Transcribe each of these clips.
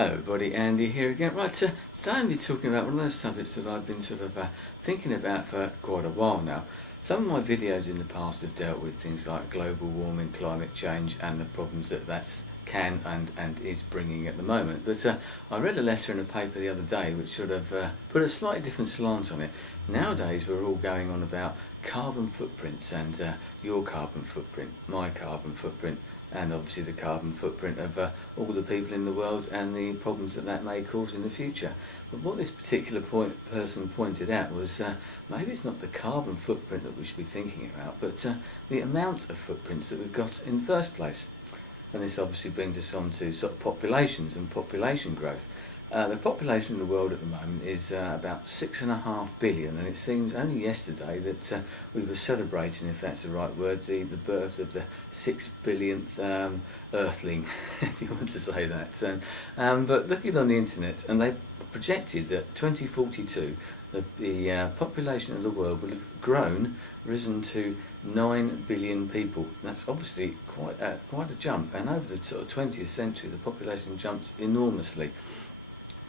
Hello everybody, Andy here again. Right, today I'm going to be talking about one of those subjects that I've been thinking about for quite a while now. Some of my videos in the past have dealt with things like global warming, climate change and the problems that can and is bringing at the moment. But I read a letter in a paper the other day which put a slightly different slant on it. Nowadays we're all going on about carbon footprints and your carbon footprint, my carbon footprint, and obviously the carbon footprint of all the people in the world and the problems that may cause in the future. But what this particular person pointed out was maybe it's not the carbon footprint that we should be thinking about, but the amount of footprints that we've got in the first place. And this obviously brings us on to sort of populations and population growth. The population in the world at the moment is about 6.5 billion, and it seems only yesterday that we were celebrating, if that's the right word, the birth of the 6 billionth earthling, if you want to say that. But looking on the internet, and they projected that 2042, the population of the world will have risen to 9 billion people. That's obviously quite a jump, and over the sort of 20th century the population jumped enormously.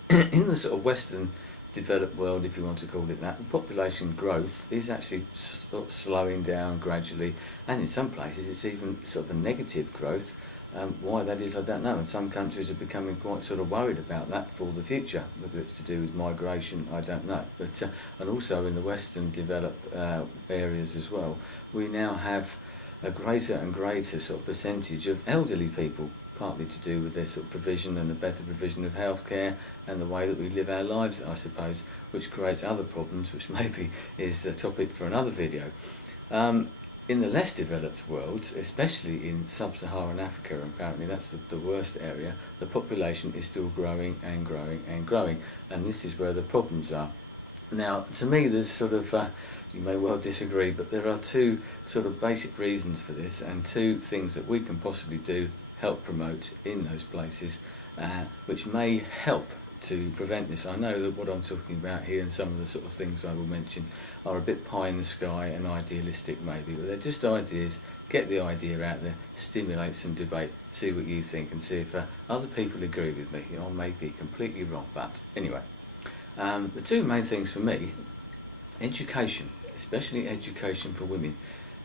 In the sort of Western developed world, if you want to call it that, the population growth is actually sort of slowing down gradually, and in some places it's even sort of a negative growth. Why that is, I don't know, and some countries are becoming quite sort of worried about that for the future, whether it's to do with migration, I don't know. But and also in the Western developed areas as well, we now have a greater and greater sort of percentage of elderly people, partly to do with their sort of provision and the better provision of healthcare and the way that we live our lives, I suppose, which creates other problems, which maybe is a topic for another video. In the less developed worlds, especially in sub-Saharan Africa, apparently that's the worst area, the population is still growing and growing and growing, and this is where the problems are. Now, to me, there's sort of, you may well disagree, but there are two sort of basic reasons for this, and two things that we can possibly do, help promote in those places, which may help to prevent this. I know that what I'm talking about here and some of the sort of things I will mention are a bit pie in the sky and idealistic maybe, but they're just ideas. Get the idea out there, stimulate some debate, see what you think, and see if other people agree with me. I may be completely wrong, but anyway. The two main things for me: education, especially education for women.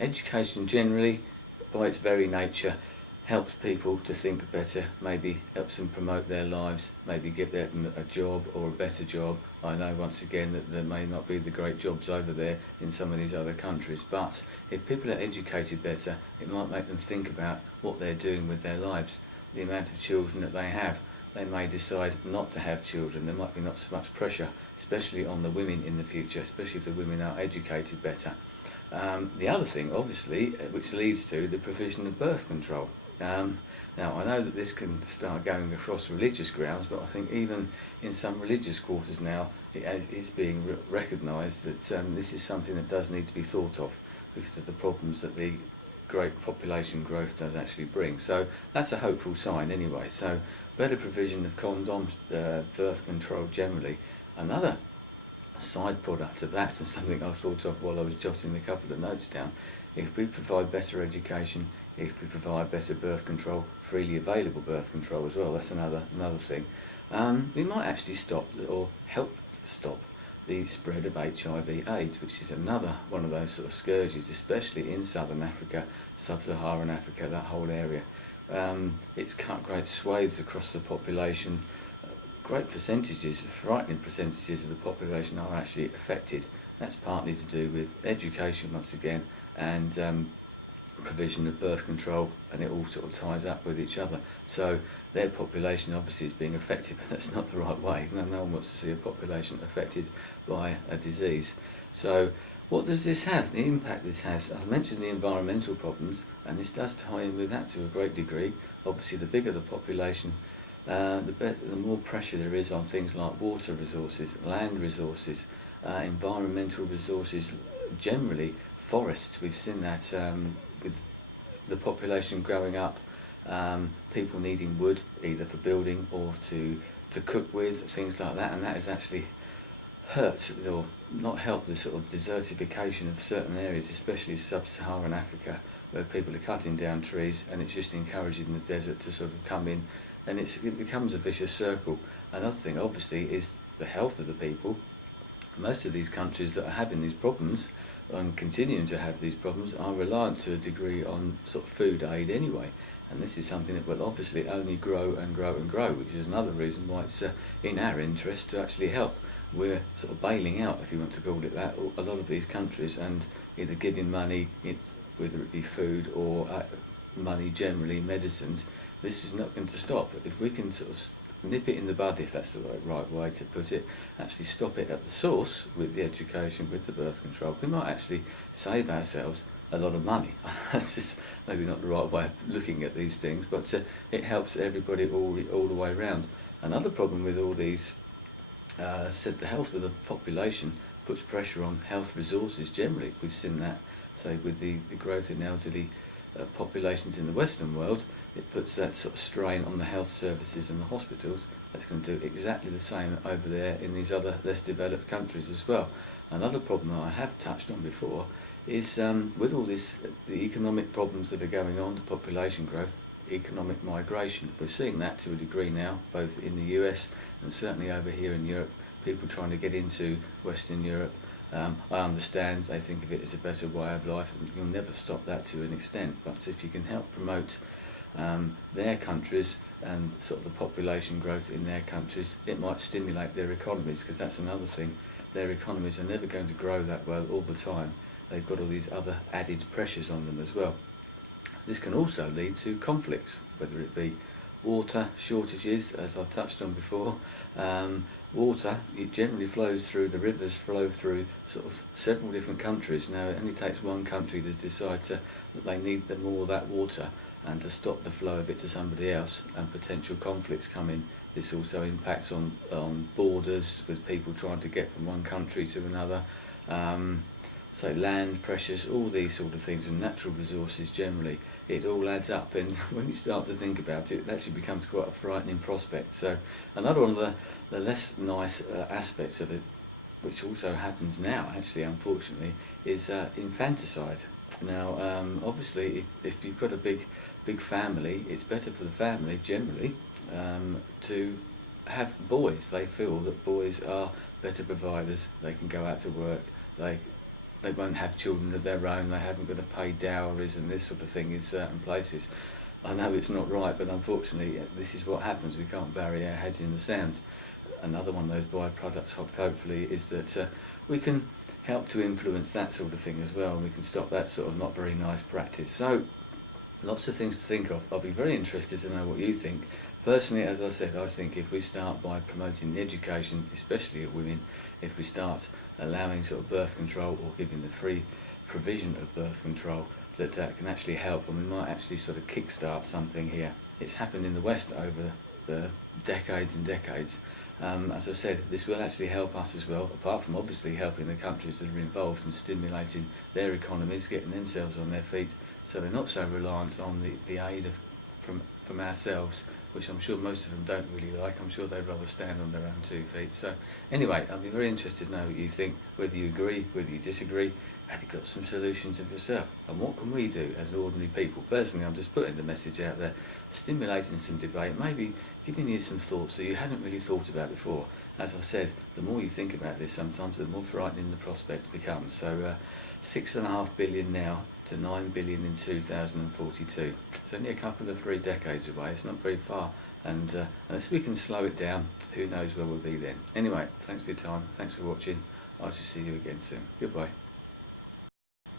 Education generally, by its very nature, helps people to think better, maybe helps them promote their lives, maybe give them a job or a better job. I know once again that there may not be the great jobs over there in some of these other countries, but if people are educated better, it might make them think about what they're doing with their lives, the amount of children that they have. They may decide not to have children. There might be not so much pressure, especially on the women in the future, especially if the women are educated better. The other thing, obviously, which leads to the provision of birth control. Now, I know that this can start going across religious grounds, but I think even in some religious quarters now, it is being recognised that this is something that does need to be thought of because of the problems that the great population growth does actually bring. So that's a hopeful sign anyway. So better provision of condoms, birth control generally. Another side product of that, and something I thought of while I was jotting a couple of notes down, if we provide better education, if we provide better birth control, freely available birth control as well, that's another thing, we might actually stop or help stop the spread of HIV/AIDS, which is another one of those sort of scourges, especially in southern Africa, sub-Saharan Africa, that whole area. It's cut great swathes across the population. Great percentages, frightening percentages of the population are actually affected. That's partly to do with education once again, and provision of birth control, and it all sort of ties up with each other. So their population obviously is being affected, but that's not the right way. No one wants to see a population affected by a disease. So what does this have? The impact this has, I mentioned the environmental problems, and this does tie in with that to a great degree. Obviously the bigger the population, the more pressure there is on things like water resources, land resources, environmental resources, generally forests. We've seen that with the population growing up, people needing wood either for building or to cook with, things like that, and that has actually hurt or not helped the sort of desertification of certain areas, especially sub-Saharan Africa, where people are cutting down trees, and it's just encouraging the desert to sort of come in and it becomes a vicious circle. Another thing, obviously, is the health of the people. Most of these countries that are having these problems and continuing to have these problems are reliant to a degree on sort of food aid anyway, and this is something that will obviously only grow and grow and grow, which is another reason why it's in our interest to actually help. We're sort of bailing out, if you want to call it that, a lot of these countries, and either giving money, whether it be food or money generally, medicines. This is not going to stop. If we can sort of nip it in the bud, if that's the right way to put it, actually stop it at the source with the education, with the birth control, we might actually save ourselves a lot of money. That's just maybe not the right way of looking at these things, but it helps everybody all the way around. Another problem with all these, as I said, the health of the population puts pressure on health resources generally. We've seen that, say, with the growth in elderly populations in the Western world. It puts that sort of strain on the health services and the hospitals. That's going to do exactly the same over there in these other less developed countries as well. Another problem that I have touched on before is with all this, the economic problems that are going on, the population growth, economic migration. We're seeing that to a degree now, both in the US and certainly over here in Europe, people trying to get into Western Europe. I understand they think of it as a better way of life, and you'll never stop that to an extent, but if you can help promote their countries and sort of the population growth in their countries, it might stimulate their economies, because that's another thing. Their economies are never going to grow that well all the time. They've got all these other added pressures on them as well. This can also lead to conflicts, whether it be water shortages, as I've touched on before. Water, it generally flows through, the rivers flow through sort of several different countries. Now it only takes one country to decide that they need more of that water and to stop the flow of it to somebody else, and potential conflicts come in. This also impacts on borders, with people trying to get from one country to another. So land pressures, all these sort of things, and natural resources generally, it all adds up, and when you start to think about it, it actually becomes quite a frightening prospect. So another one of the less nice aspects of it, which also happens now actually unfortunately, is infanticide. Now obviously if you've got a big family, it's better for the family generally to have boys. They feel that boys are better providers, they can go out to work, they won't have children of their own, they haven't got to pay dowries and this sort of thing in certain places. I know it's not right, but unfortunately this is what happens. We can't bury our heads in the sand. Another one of those byproducts, hopefully, is that we can help to influence that sort of thing as well, and we can stop that sort of not very nice practice. So lots of things to think of. I'll be very interested to know what you think. Personally, as I said, I think if we start by promoting the education, especially of women, if we start allowing sort of birth control or giving the free provision of birth control, that can actually help, and we might actually sort of kickstart something here. It's happened in the West over the decades and decades. As I said, this will actually help us as well, apart from obviously helping the countries that are involved and stimulating their economies, getting themselves on their feet, so they're not so reliant on the aid from ourselves, which I'm sure most of them don't really like. I'm sure they'd rather stand on their own 2 feet. So anyway, I'll be very interested to know what you think, whether you agree, whether you disagree. Have you got some solutions of yourself? And what can we do as ordinary people? Personally, I'm just putting the message out there, stimulating some debate, maybe giving you some thoughts that you hadn't really thought about before. As I said, the more you think about this sometimes, the more frightening the prospect becomes. So 6.5 billion now to 9 billion in 2042. It's only a couple of 3 decades away. It's not very far, and unless we can slow it down, who knows where we'll be then. Anyway, thanks for your time, thanks for watching. I shall see you again soon. Goodbye.